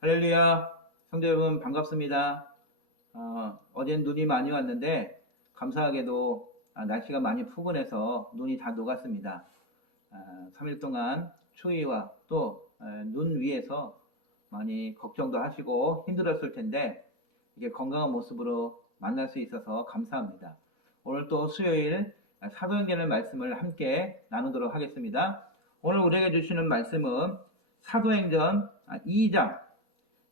할렐루야, 성도 여러분 반갑습니다. 어젠 눈이 많이 왔는데 감사하게도 날씨가 많이 푸근해서 눈이 다 녹았습니다. 3일 동안 추위와 또 눈 위에서 많이 걱정도 하시고 힘들었을 텐데 이게 건강한 모습으로 만날 수 있어서 감사합니다. 오늘 또 수요일 사도행전의 말씀을 함께 나누도록 하겠습니다. 오늘 우리에게 주시는 말씀은 사도행전 2장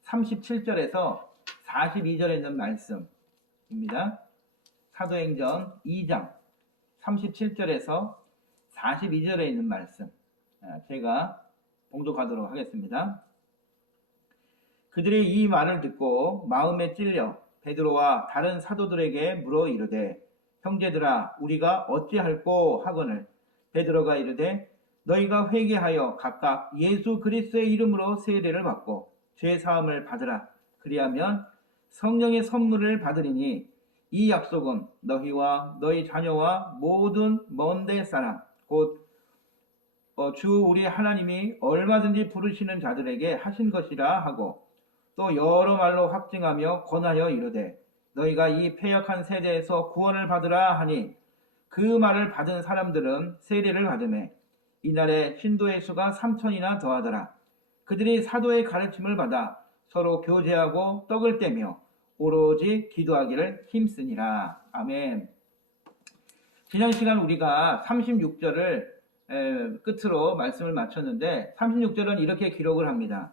37절에서 42절에 있는 말씀입니다. 사도행전 2장 37절에서 42절에 있는 말씀 제가 봉독하도록 하겠습니다. 그들이 이 말을 듣고 마음에 찔려 베드로와 다른 사도들에게 물어 이르되 형제들아 우리가 어찌할꼬 하거늘 베드로가 이르되 너희가 회개하여 각각 예수 그리스도의 이름으로 세례를 받고 죄 사함을 받으라. 그리하면 성령의 선물을 받으리니 이 약속은 너희와 너희 자녀와 모든 먼데 사람 곧 주 우리 하나님이 얼마든지 부르시는 자들에게 하신 것이라 하고 또 여러 말로 확증하며 권하여 이르되 너희가 이 패역한 세대에서 구원을 받으라 하니 그 말을 받은 사람들은 세례를 받으매 이날에 신도의 수가 3,000이나 더하더라. 그들이 사도의 가르침을 받아 서로 교제하고 떡을 떼며 오로지 기도하기를 힘쓰니라. 아멘. 지난 시간 우리가 36절을 끝으로 말씀을 마쳤는데 36절은 이렇게 기록을 합니다.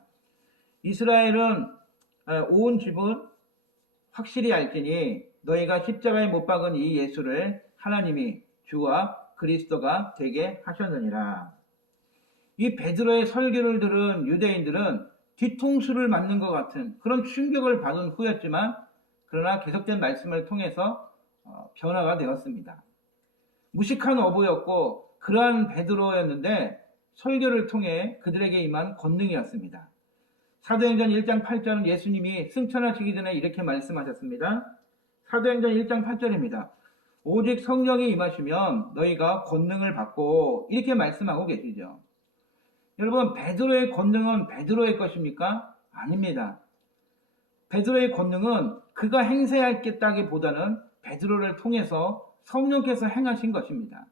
이스라엘은 온 집은 확실히 알지니 너희가 십자가에 못 박은 이 예수를 하나님이 주와 그리스도가 되게 하셨느니라. 이 베드로의 설교를 들은 유대인들은 뒤통수를 맞는 것 같은 그런 충격을 받은 후였지만 그러나 계속된 말씀을 통해서 변화가 되었습니다. 무식한 어부였고 그러한 베드로였는데 설교를 통해 그들에게 임한 권능이었습니다. 사도행전 1장 8절은 예수님이 승천하시기 전에 이렇게 말씀하셨습니다. 사도행전 1장 8절입니다. 오직 성령이 임하시면 너희가 권능을 받고 이렇게 말씀하고 계시죠. 여러분 베드로의 권능은 베드로의 것입니까? 아닙니다. 베드로의 권능은 그가 행세하겠다기보다는 베드로를 통해서 성령께서 행하신 것입니다.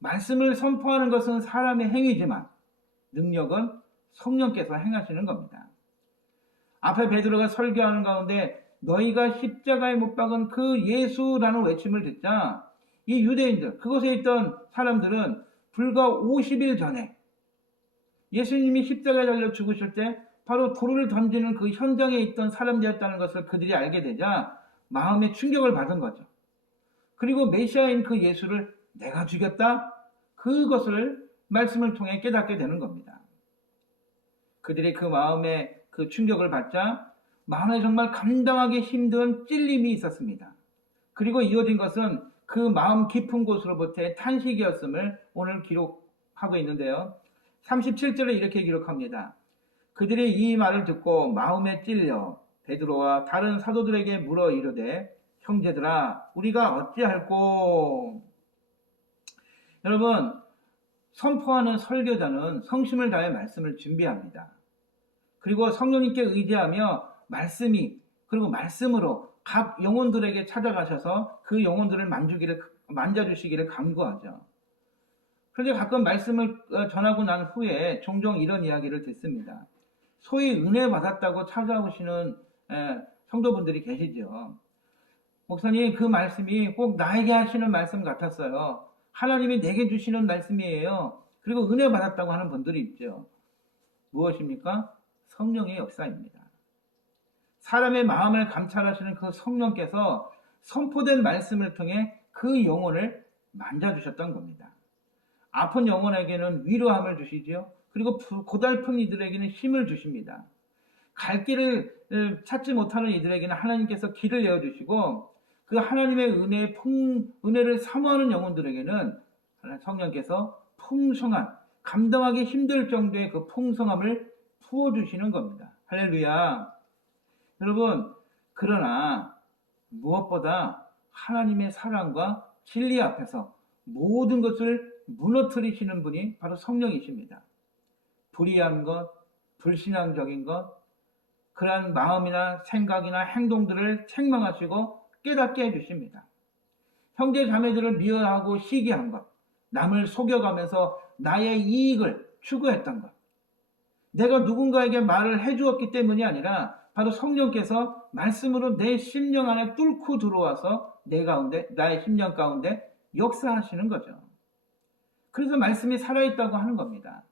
말씀을 선포하는 것은 사람의 행위지만 능력은 성령께서 행하시는 겁니다. 앞에 베드로가 설교하는 가운데 너희가 십자가에 못 박은 그 예수라는 외침을 듣자 이 유대인들, 그곳에 있던 사람들은 불과 50일 전에 예수님이 십자가에 달려 죽으실 때 바로 돌을 던지는 그 현장에 있던 사람들이었다는 것을 그들이 알게 되자 마음의 충격을 받은 거죠. 그리고 메시아인 그 예수를 내가 죽였다? 그것을 말씀을 통해 깨닫게 되는 겁니다. 그들이 그 마음에 그 충격을 받자 마음에 정말 감당하기 힘든 찔림이 있었습니다. 그리고 이어진 것은 그 마음 깊은 곳으로부터의 탄식이었음을 오늘 기록하고 있는데요. 37절에 이렇게 기록합니다. 그들이 이 말을 듣고 마음에 찔려 베드로와 다른 사도들에게 물어 이르되 형제들아 우리가 어찌할꼬. 여러분 선포하는 설교자는 성심을 다해 말씀을 준비합니다. 그리고 성령님께 의지하며 말씀이 그리고 말씀으로 각 영혼들에게 찾아가셔서 그 영혼들을 만져주시기를 간구하죠. 그런데 가끔 말씀을 전하고 난 후에 종종 이런 이야기를 듣습니다. 소위 은혜 받았다고 찾아오시는 성도분들이 계시죠. 목사님 그 말씀이 꼭 나에게 하시는 말씀 같았어요. 하나님이 내게 주시는 말씀이에요. 그리고 은혜 받았다고 하는 분들이 있죠. 무엇입니까? 성령의 역사입니다. 사람의 마음을 감찰하시는 그 성령께서 선포된 말씀을 통해 그 영혼을 만져주셨던 겁니다. 아픈 영혼에게는 위로함을 주시죠. 그리고 고달픈 이들에게는 힘을 주십니다. 갈 길을 찾지 못하는 이들에게는 하나님께서 길을 내어주시고 그 하나님의 은혜를 사모하는 영혼들에게는 성령께서 풍성한 감당하기 힘들 정도의 그 풍성함을 부어주시는 겁니다. 할렐루야. 여러분 그러나 무엇보다 하나님의 사랑과 진리 앞에서 모든 것을 무너뜨리시는 분이 바로 성령이십니다. 불의한 것, 불신앙적인 것, 그러한 마음이나 생각이나 행동들을 책망하시고 깨닫게 해주십니다. 형제 자매들을 미워하고 시기한 것, 남을 속여가면서 나의 이익을 추구했던 것, 내가 누군가에게 말을 해주었기 때문이 아니라 바로 성령께서 말씀으로 내 심령 안에 뚫고 들어와서 나의 심령 가운데 역사하시는 거죠. 그래서 말씀이 살아있다고 하는 겁니다.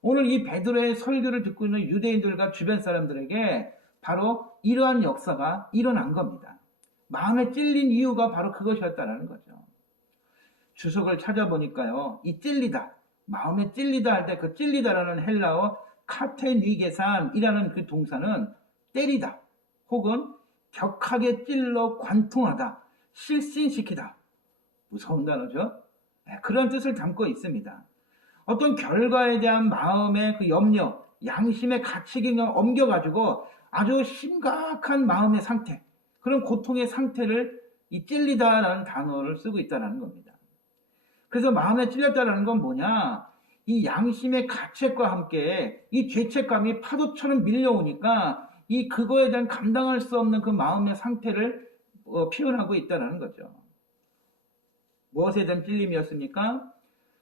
오늘 이 베드로의 설교를 듣고 있는 유대인들과 주변 사람들에게 바로 이러한 역사가 일어난 겁니다. 마음에 찔린 이유가 바로 그것이었다는 거죠. 주석을 찾아보니까요, 이 찔리다, 마음에 찔리다 할 때 그 찔리다라는 헬라어 카테니게산이라는 그 동사는 때리다 혹은 격하게 찔러 관통하다, 실신시키다. 무서운 단어죠. 그런 뜻을 담고 있습니다. 어떤 결과에 대한 마음의 그 염려, 양심의 가치경을 옮겨가지고 아주 심각한 마음의 상태, 그런 고통의 상태를 이 찔리다라는 단어를 쓰고 있다는 겁니다. 그래서 마음에 찔렸다는 건 뭐냐? 이 양심의 가책과 함께 이 죄책감이 파도처럼 밀려오니까 그거에 대한 감당할 수 없는 그 마음의 상태를 표현하고 있다는 거죠. 무엇에 대한 찔림이었습니까?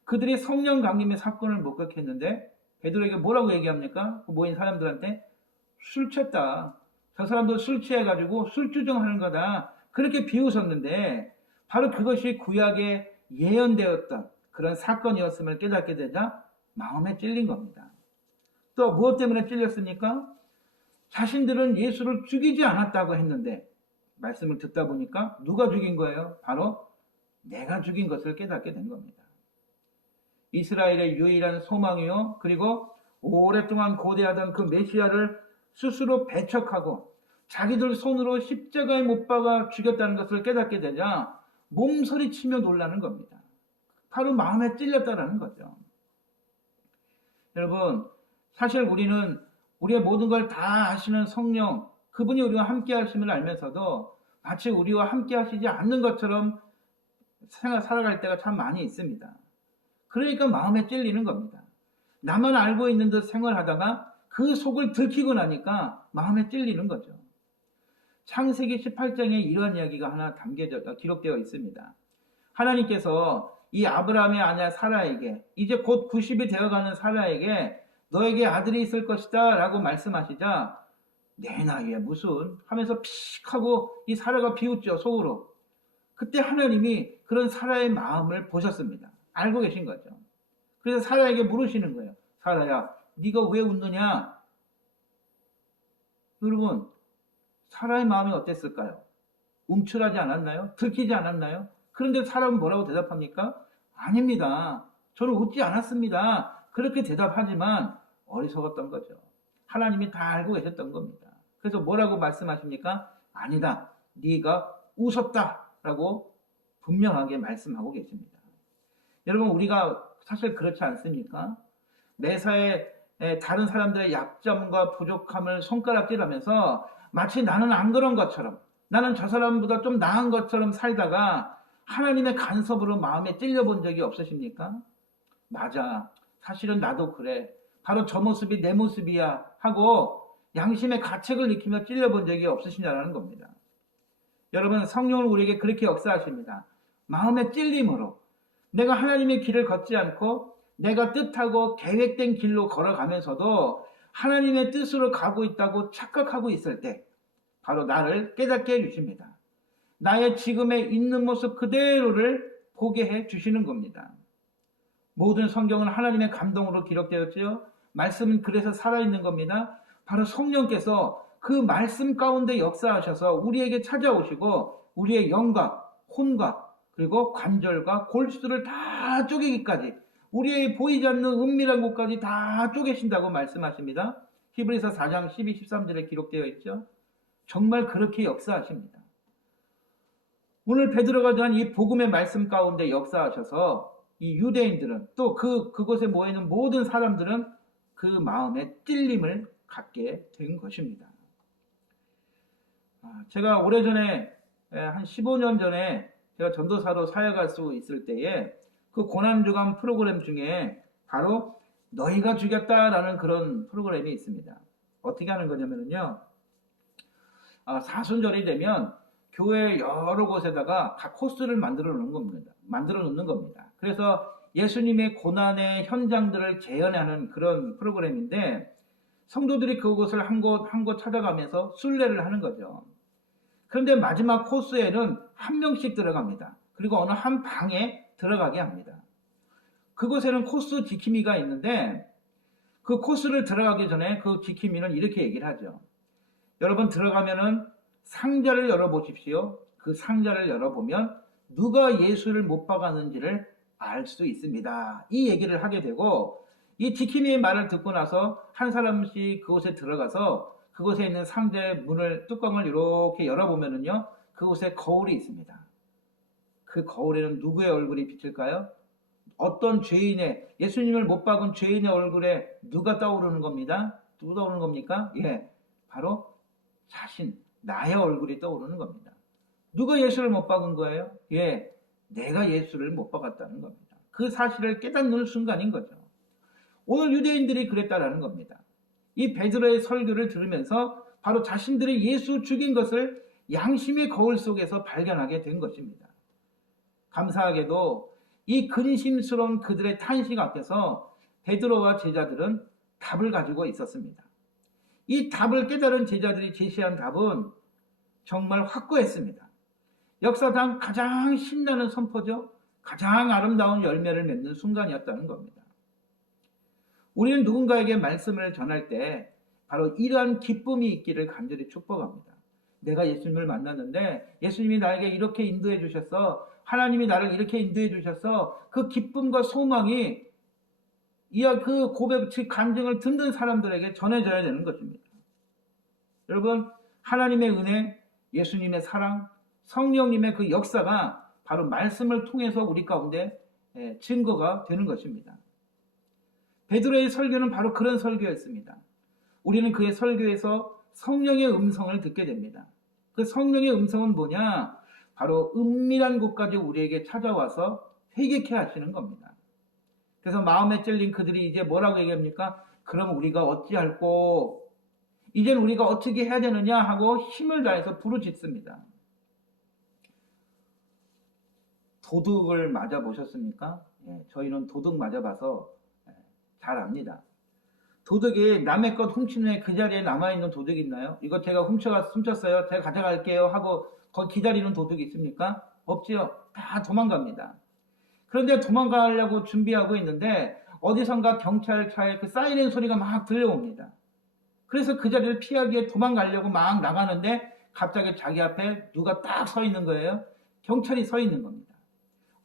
그들이 성령 강림의 사건을 목격했는데 베드로에게 뭐라고 얘기합니까? 그 모인 사람들한테 술 취했다. 저 사람도 술 취해가지고 술주정하는 거다. 그렇게 비웃었는데 바로 그것이 구약에 예언되었던 그런 사건이었음을 깨닫게 되자 마음에 찔린 겁니다. 또 무엇 때문에 찔렸습니까? 자신들은 예수를 죽이지 않았다고 했는데 말씀을 듣다 보니까 누가 죽인 거예요? 바로 내가 죽인 것을 깨닫게 된 겁니다. 이스라엘의 유일한 소망이요, 그리고 오랫동안 고대하던 그 메시아를 스스로 배척하고 자기들 손으로 십자가에 못 박아 죽였다는 것을 깨닫게 되자 몸서리치며 놀라는 겁니다. 바로 마음에 찔렸다는 거죠. 여러분, 사실 우리는 우리의 모든 걸 다 아시는 성령, 그분이 우리와 함께 하심을 알면서도 마치 우리와 함께 하시지 않는 것처럼 살아갈 때가 참 많이 있습니다. 그러니까 마음에 찔리는 겁니다. 나만 알고 있는 듯 생활하다가 그 속을 들키고 나니까 마음에 찔리는 거죠. 창세기 18장에 이러한 이야기가 하나 기록되어 있습니다. 하나님께서 이 아브라함의 아내 사라에게, 이제 곧 90이 되어가는 사라에게 너에게 아들이 있을 것이다 라고 말씀하시자 내 나이에 무슨 하면서 픽 하고 이 사라가 비웃죠, 속으로. 그때 하나님이 그런 사라의 마음을 보셨습니다. 알고 계신 거죠. 그래서 사라에게 물으시는 거예요. 사라야, 네가 왜 웃느냐? 여러분, 사라의 마음이 어땠을까요? 움츠하지 않았나요? 들키지 않았나요? 그런데 사람은 뭐라고 대답합니까? 아닙니다. 저는 웃지 않았습니다. 그렇게 대답하지만 어리석었던 거죠. 하나님이 다 알고 계셨던 겁니다. 그래서 뭐라고 말씀하십니까? 아니다. 네가 웃었다라고 분명하게 말씀하고 계십니다. 여러분, 우리가 사실 그렇지 않습니까? 매사에 다른 사람들의 약점과 부족함을 손가락질하면서 마치 나는 안 그런 것처럼, 나는 저 사람보다 좀 나은 것처럼 살다가 하나님의 간섭으로 마음에 찔려본 적이 없으십니까? 맞아. 사실은 나도 그래. 바로 저 모습이 내 모습이야 하고 양심의 가책을 느끼며 찔려본 적이 없으시냐는 겁니다. 여러분, 성령은 우리에게 그렇게 역사하십니다. 마음의 찔림으로 내가 하나님의 길을 걷지 않고 내가 뜻하고 계획된 길로 걸어가면서도 하나님의 뜻으로 가고 있다고 착각하고 있을 때 바로 나를 깨닫게 해주십니다. 나의 지금에 있는 모습 그대로를 보게 해주시는 겁니다. 모든 성경은 하나님의 감동으로 기록되었지요. 말씀은 그래서 살아있는 겁니다. 바로 성령께서 그 말씀 가운데 역사하셔서 우리에게 찾아오시고 우리의 영과 혼과 그리고 관절과 골수를 다 쪼개기까지, 우리의 보이지 않는 은밀한 곳까지 다 쪼개신다고 말씀하십니다. 히브리서 4장 12, 13절에 기록되어 있죠. 정말 그렇게 역사하십니다. 오늘 베드로가 전한 이 복음의 말씀 가운데 역사하셔서 이 유대인들은 또 그곳에 모여있는 모든 사람들은 그 마음에 찔림을 갖게 된 것입니다. 제가 오래전에 한 15년 전에 제가 전도사로 사역할 수 있을 때에 그 고난주간 프로그램 중에 바로 너희가 죽였다라는 그런 프로그램이 있습니다. 어떻게 하는 거냐면요, 사순절이 되면 교회 여러 곳에다가 각 코스를 만들어 놓는 겁니다. 그래서 예수님의 고난의 현장들을 재현하는 그런 프로그램인데 성도들이 그곳을 한 곳 찾아가면서 순례를 하는 거죠. 그런데 마지막 코스에는 한 명씩 들어갑니다. 그리고 어느 한 방에 들어가게 합니다. 그곳에는 코스 지킴이가 있는데 그 코스를 들어가기 전에 그 지킴이는 이렇게 얘기를 하죠. 여러분 들어가면은 상자를 열어보십시오. 그 상자를 열어보면 누가 예수를 못 박았는지를 알 수 있습니다. 이 얘기를 하게 되고 이 지킴이의 말을 듣고 나서 한 사람씩 그곳에 들어가서 그곳에 있는 상자의 뚜껑을 이렇게 열어보면은요, 그곳에 거울이 있습니다. 그 거울에는 누구의 얼굴이 비칠까요? 어떤 죄인의, 예수님을 못 박은 죄인의 얼굴에 누가 떠오르는 겁니다? 누가 떠오르는 겁니까? 예, 바로 나의 얼굴이 떠오르는 겁니다. 누가 예수를 못 박은 거예요? 예, 내가 예수를 못 박았다는 겁니다. 그 사실을 깨닫는 순간인 거죠. 오늘 유대인들이 그랬다라는 겁니다. 이 베드로의 설교를 들으면서 바로 자신들이 예수 죽인 것을 양심의 거울 속에서 발견하게 된 것입니다. 감사하게도 이 근심스러운 그들의 탄식 앞에서 베드로와 제자들은 답을 가지고 있었습니다. 이 답을 깨달은 제자들이 제시한 답은 정말 확고했습니다. 역사상 가장 신나는 선포죠. 가장 아름다운 열매를 맺는 순간이었다는 겁니다. 우리는 누군가에게 말씀을 전할 때 바로 이러한 기쁨이 있기를 간절히 축복합니다. 내가 예수님을 만났는데 예수님이 나에게 이렇게 인도해 주셨어. 하나님이 나를 이렇게 인도해 주셔서 그 기쁨과 소망이 그 고백, 즉 간증을 듣는 사람들에게 전해져야 되는 것입니다. 여러분, 하나님의 은혜, 예수님의 사랑, 성령님의 그 역사가 바로 말씀을 통해서 우리 가운데 증거가 되는 것입니다. 베드로의 설교는 바로 그런 설교였습니다. 우리는 그의 설교에서 성령의 음성을 듣게 됩니다. 그 성령의 음성은 뭐냐? 바로 은밀한 곳까지 우리에게 찾아와서 회개케 하시는 겁니다. 그래서 마음에 찔린 그들이 이제 뭐라고 얘기합니까? 그럼 우리가 어찌할꼬? 이젠 우리가 어떻게 해야 되느냐 하고 힘을 다해서 부르짖습니다. 도둑을 맞아보셨습니까? 예, 저희는 도둑 맞아봐서 잘 압니다. 도둑이 남의 것 훔친 후에 그 자리에 남아있는 도둑이 있나요? 이거 제가 훔쳤어요. 제가 가져갈게요 하고 거기 기다리는 도둑이 있습니까? 없지요. 다 도망갑니다. 그런데 도망가려고 준비하고 있는데 어디선가 경찰차의 그 사이렌 소리가 막 들려옵니다. 그래서 그 자리를 피하기 위해 도망가려고 막 나가는데 갑자기 자기 앞에 누가 딱 서 있는 거예요. 경찰이 서 있는 겁니다.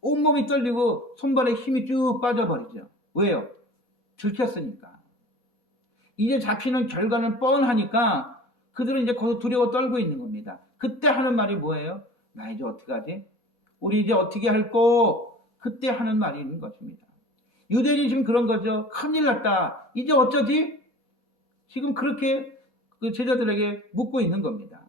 온몸이 떨리고 손발에 힘이 쭉 빠져버리죠. 왜요? 들켰으니까. 이제 잡히는 결과는 뻔하니까 그들은 이제 거기서 두려워 떨고 있는 겁니다. 그때 하는 말이 뭐예요? 나 이제 어떡하지? 우리 이제 어떻게 할꼬? 그때 하는 말이 있는 것입니다. 유대인이 지금 그런 거죠. 큰일 났다. 이제 어쩌지? 지금 그렇게 그 제자들에게 묻고 있는 겁니다.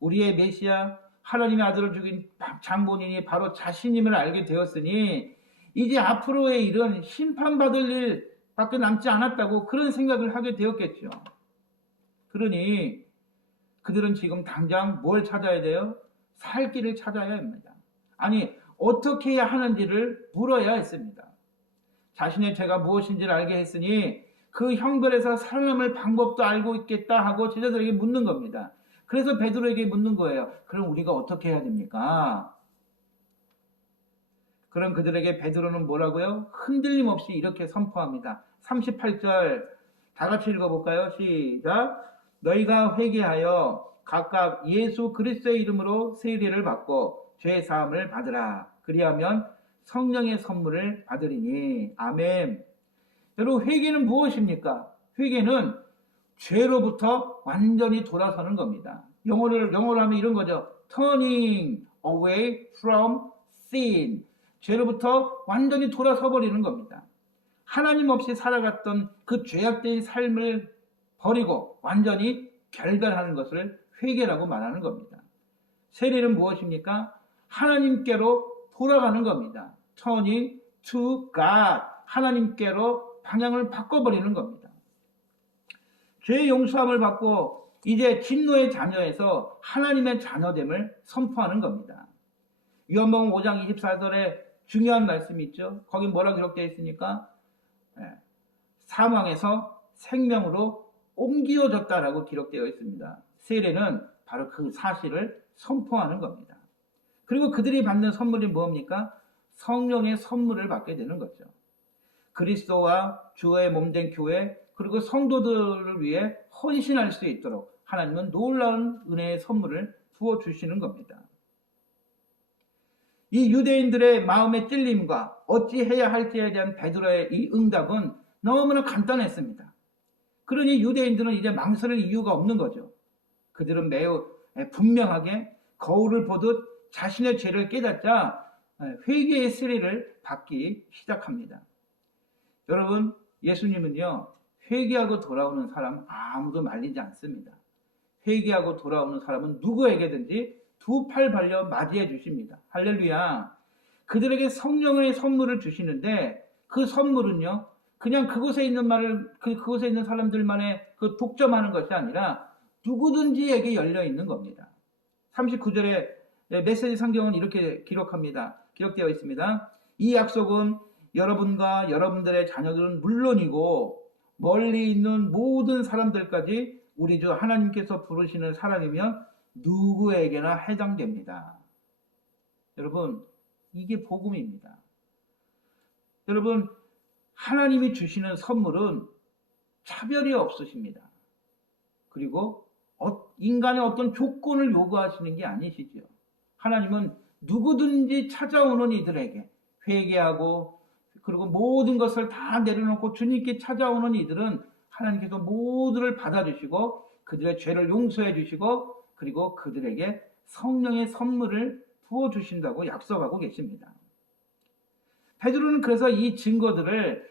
우리의 메시아 하나님의 아들을 죽인 장본인이 바로 자신임을 알게 되었으니 이제 앞으로의 일은 심판받을 일밖에 남지 않았다고 그런 생각을 하게 되었겠죠. 그러니 그들은 지금 당장 뭘 찾아야 돼요? 살 길을 찾아야 합니다. 아니 어떻게 해야 하는지를 물어야 했습니다. 자신의 죄가 무엇인지를 알게 했으니 그 형벌에서 살아남을 방법도 알고 있겠다 하고 제자들에게 묻는 겁니다. 그래서 베드로에게 묻는 거예요. 그럼 우리가 어떻게 해야 됩니까? 그럼 그들에게 베드로는 뭐라고요? 흔들림 없이 이렇게 선포합니다. 38절 다 같이 읽어볼까요? 시작. 너희가 회개하여 각각 예수 그리스도의 이름으로 세례를 받고 죄 사함을 받으라. 그리하면 성령의 선물을 받으리니. 아멘. 여러분, 회개는 무엇입니까? 회개는 죄로부터 완전히 돌아서는 겁니다. 영어로 하면 이런 거죠. Turning away from sin. 죄로부터 완전히 돌아서 버리는 겁니다. 하나님 없이 살아갔던 그 죄악된 삶을 버리고 완전히 결별하는 것을 회개라고 말하는 겁니다. 세례는 무엇입니까? 하나님께로 돌아가는 겁니다. Turning to God. 하나님께로 방향을 바꿔버리는 겁니다. 죄의 용서함을 받고 이제 진노의 자녀에서 하나님의 자녀됨을 선포하는 겁니다. 요한복음 5장 24절에 중요한 말씀이 있죠. 거기 뭐라고 기록되어 있습니까? 사망에서 생명으로 옮겨졌다라고 기록되어 있습니다. 세례는 바로 그 사실을 선포하는 겁니다. 그리고 그들이 받는 선물이 뭡니까? 성령의 선물을 받게 되는 거죠. 그리스도와 주의 몸된 교회 그리고 성도들을 위해 헌신할 수 있도록 하나님은 놀라운 은혜의 선물을 부어주시는 겁니다. 이 유대인들의 마음의 찔림과 어찌해야 할지에 대한 베드로의 이 응답은 너무나 간단했습니다. 그러니 유대인들은 이제 망설일 이유가 없는 거죠. 그들은 매우 분명하게 거울을 보듯 자신의 죄를 깨닫자 회개의 세례를 받기 시작합니다. 여러분, 예수님은요, 회개하고 돌아오는 사람 아무도 말리지 않습니다. 회개하고 돌아오는 사람은 누구에게든지 두 팔 벌려 맞이해 주십니다. 할렐루야. 그들에게 성령의 선물을 주시는데 그 선물은요, 그냥 그곳에 있는 사람들만의 그 독점하는 것이 아니라 누구든지에게 열려 있는 겁니다. 39절에 메시지 성경은 이렇게 기록되어 있습니다. 이 약속은 여러분과 여러분들의 자녀들은 물론이고 멀리 있는 모든 사람들까지 우리 주 하나님께서 부르시는 사람이면 누구에게나 해당됩니다. 여러분, 이게 복음입니다. 여러분, 하나님이 주시는 선물은 차별이 없으십니다. 그리고 인간의 어떤 조건을 요구하시는 게 아니시죠. 하나님은 누구든지 찾아오는 이들에게 회개하고 그리고 모든 것을 다 내려놓고 주님께 찾아오는 이들은 하나님께서 모두를 받아주시고 그들의 죄를 용서해 주시고 그리고 그들에게 성령의 선물을 부어주신다고 약속하고 계십니다. 베드로는 그래서 이 증거들을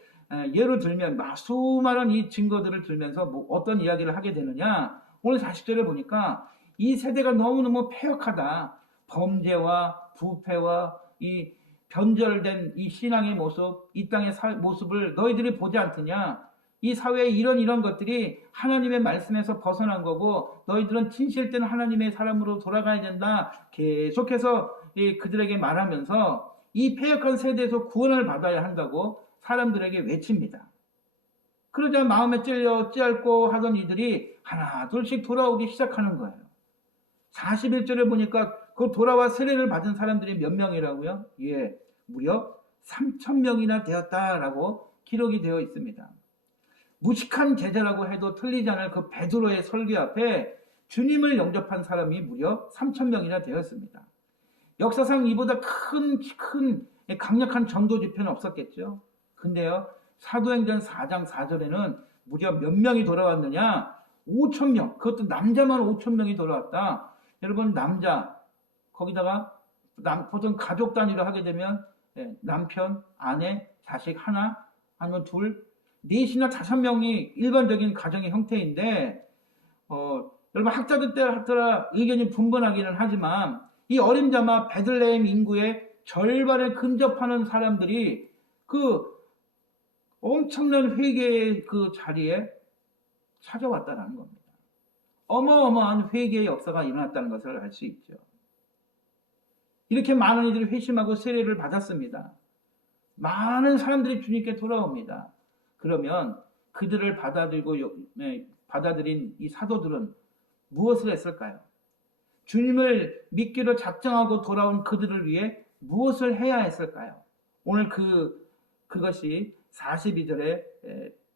예로 들면 수많은 이 증거들을 들면서 어떤 이야기를 하게 되느냐, 오늘 40절에 보니까 이 세대가 너무너무 패역하다. 범죄와 부패와 이 변절된 이 신앙의 모습, 이 땅의 모습을 너희들이 보지 않느냐. 이 사회의 이런 것들이 하나님의 말씀에서 벗어난 거고 너희들은 진실된 하나님의 사람으로 돌아가야 된다. 계속해서 그들에게 말하면서 이 패역한 세대에서 구원을 받아야 한다고 사람들에게 외칩니다. 그러자 마음에 찌앓고 하던 이들이 하나 둘씩 돌아오기 시작하는 거예요. 41절에 보니까 그 돌아와 세례를 받은 사람들이 몇 명이라고요? 예, 무려 3,000명이나 되었다라고 기록이 되어 있습니다. 무식한 제자라고 해도 틀리지 않을 그 베드로의 설교 앞에 주님을 영접한 사람이 무려 3,000명이나 되었습니다. 역사상 이보다 큰 강력한 전도 집회는 없었겠죠. 근데요, 사도행전 4장 4절에는 무려 몇 명이 돌아왔느냐? 5,000명. 그것도 남자만 5,000명이 돌아왔다. 여러분, 남자 거기다가 보통 가족 단위로 하게 되면 남편, 아내, 자식 하나 아니면 둘, 넷이나 5명이 일반적인 가정의 형태인데 여러분, 학자들 따라 의견이 분분하기는 하지만 이 어림잡아 베들레헴 인구의 절반에 근접하는 사람들이 그 엄청난 회개의 그 자리에 찾아왔다는 겁니다. 어마어마한 회개의 역사가 일어났다는 것을 알 수 있죠. 이렇게 많은 이들이 회심하고 세례를 받았습니다. 많은 사람들이 주님께 돌아옵니다. 그러면 그들을 받아들인 이 사도들은 무엇을 했을까요? 주님을 믿기로 작정하고 돌아온 그들을 위해 무엇을 해야 했을까요? 오늘 그것이 42절에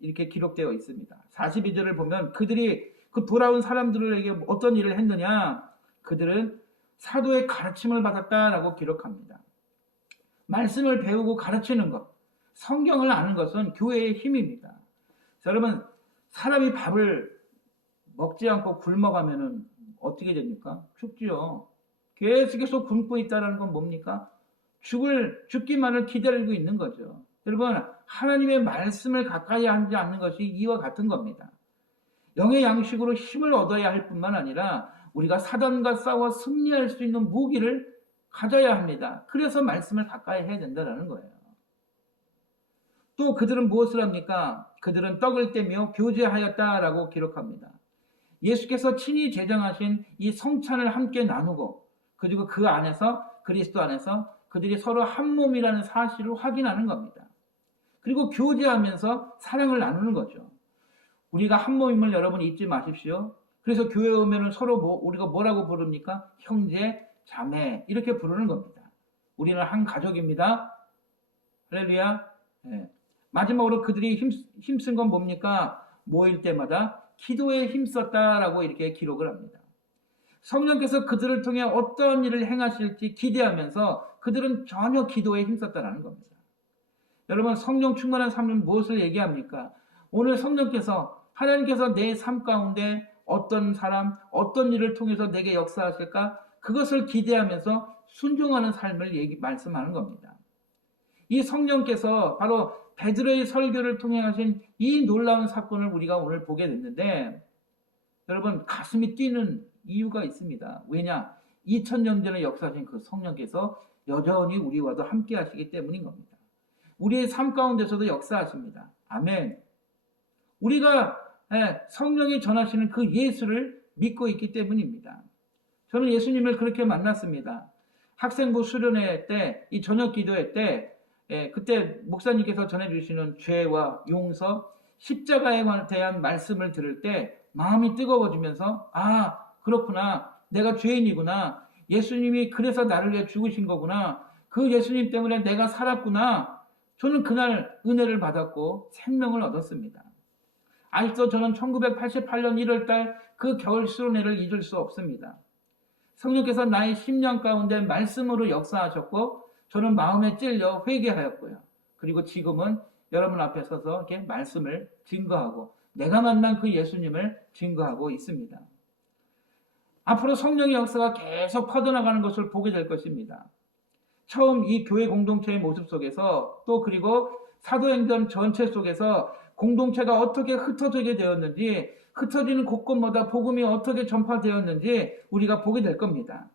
이렇게 기록되어 있습니다. 42절을 보면 그들이 그 돌아온 사람들에게 어떤 일을 했느냐? 그들은 사도의 가르침을 받았다라고 기록합니다. 말씀을 배우고 가르치는 것, 성경을 아는 것은 교회의 힘입니다. 여러분, 사람이 밥을 먹지 않고 굶어가면은 어떻게 됩니까? 죽지요. 계속해서 굶고 있다는 건 뭡니까? 죽기만을 기다리고 있는 거죠. 여러분, 하나님의 말씀을 가까이 하지 않는 것이 이와 같은 겁니다. 영의 양식으로 힘을 얻어야 할 뿐만 아니라 우리가 사단과 싸워 승리할 수 있는 무기를 가져야 합니다. 그래서 말씀을 가까이 해야 된다는 거예요. 또 그들은 무엇을 합니까? 그들은 떡을 떼며 교제하였다라고 기록합니다. 예수께서 친히 제정하신 이 성찬을 함께 나누고 그리고 그 안에서 그리스도 안에서 그들이 서로 한 몸이라는 사실을 확인하는 겁니다. 그리고 교제하면서 사랑을 나누는 거죠. 우리가 한 몸임을 여러분 잊지 마십시오. 그래서 교회 오면은 서로 우리가 뭐라고 부릅니까? 형제, 자매 이렇게 부르는 겁니다. 우리는 한 가족입니다. 할렐루야. 네. 마지막으로 그들이 힘쓴 건 뭡니까? 모일 때마다 기도에 힘썼다라고 이렇게 기록을 합니다. 성령께서 그들을 통해 어떤 일을 행하실지 기대하면서 그들은 전혀 기도에 힘썼다라는 겁니다. 여러분, 성령 충만한 삶은 무엇을 얘기합니까? 오늘 성령께서 하나님께서 내 삶 가운데 어떤 사람, 어떤 일을 통해서 내게 역사하실까? 그것을 기대하면서 순종하는 삶을 말씀하는 겁니다. 이 성령께서 바로 베드로의 설교를 통해 하신 이 놀라운 사건을 우리가 오늘 보게 됐는데 여러분 가슴이 뛰는 이유가 있습니다. 왜냐? 2000년 전에 역사하신 그 성령께서 여전히 우리와도 함께 하시기 때문인 겁니다. 우리의 삶 가운데서도 역사하십니다. 아멘. 우리가 성령이 전하시는 그 예수를 믿고 있기 때문입니다. 저는 예수님을 그렇게 만났습니다. 학생부 수련회 때, 이 저녁 기도회 때 그때 목사님께서 전해주시는 죄와 용서, 십자가에 대한 말씀을 들을 때 마음이 뜨거워지면서 아 그렇구나, 내가 죄인이구나, 예수님이 그래서 나를 위해 죽으신 거구나, 그 예수님 때문에 내가 살았구나. 저는 그날 은혜를 받았고 생명을 얻었습니다. 아직도 저는 1988년 1월달 그 겨울 수련회를 잊을 수 없습니다. 성령께서 나의 심령 가운데 말씀으로 역사하셨고 저는 마음에 찔려 회개하였고요. 그리고 지금은 여러분 앞에 서서 이렇게 말씀을 증거하고 내가 만난 그 예수님을 증거하고 있습니다. 앞으로 성령의 역사가 계속 퍼져나가는 것을 보게 될 것입니다. 처음 이 교회 공동체의 모습 속에서 또 그리고 사도행전 전체 속에서 공동체가 어떻게 흩어지게 되었는지, 흩어지는 곳곳마다 복음이 어떻게 전파되었는지 우리가 보게 될 겁니다.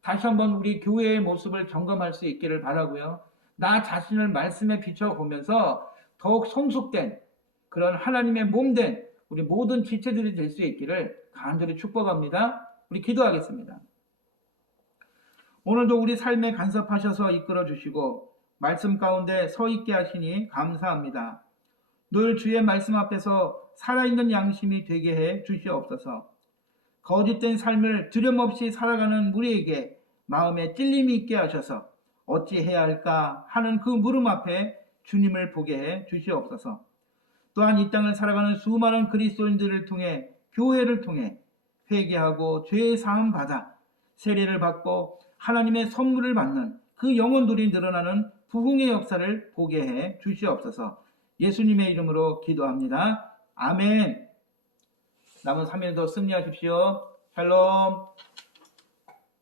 다시 한번 우리 교회의 모습을 점검할 수 있기를 바라고요. 나 자신을 말씀에 비춰보면서 더욱 성숙된 그런 하나님의 몸된 우리 모든 지체들이 될 수 있기를 간절히 축복합니다. 우리 기도하겠습니다. 오늘도 우리 삶에 간섭하셔서 이끌어 주시고 말씀 가운데 서 있게 하시니 감사합니다. 늘 주의 말씀 앞에서 살아있는 양심이 되게 해 주시옵소서. 거짓된 삶을 두려움없이 살아가는 우리에게 마음에 찔림이 있게 하셔서 어찌해야 할까 하는 그 물음 앞에 주님을 보게 해 주시옵소서. 또한 이 땅을 살아가는 수많은 그리스도인들을 통해 교회를 통해 회개하고 죄의 사함 받아 세례를 받고 하나님의 선물을 받는 그 영혼들이 늘어나는 부흥의 역사를 보게 해 주시옵소서. 예수님의 이름으로 기도합니다. 아멘. 남은 3일도 승리하십시오. 샬롬.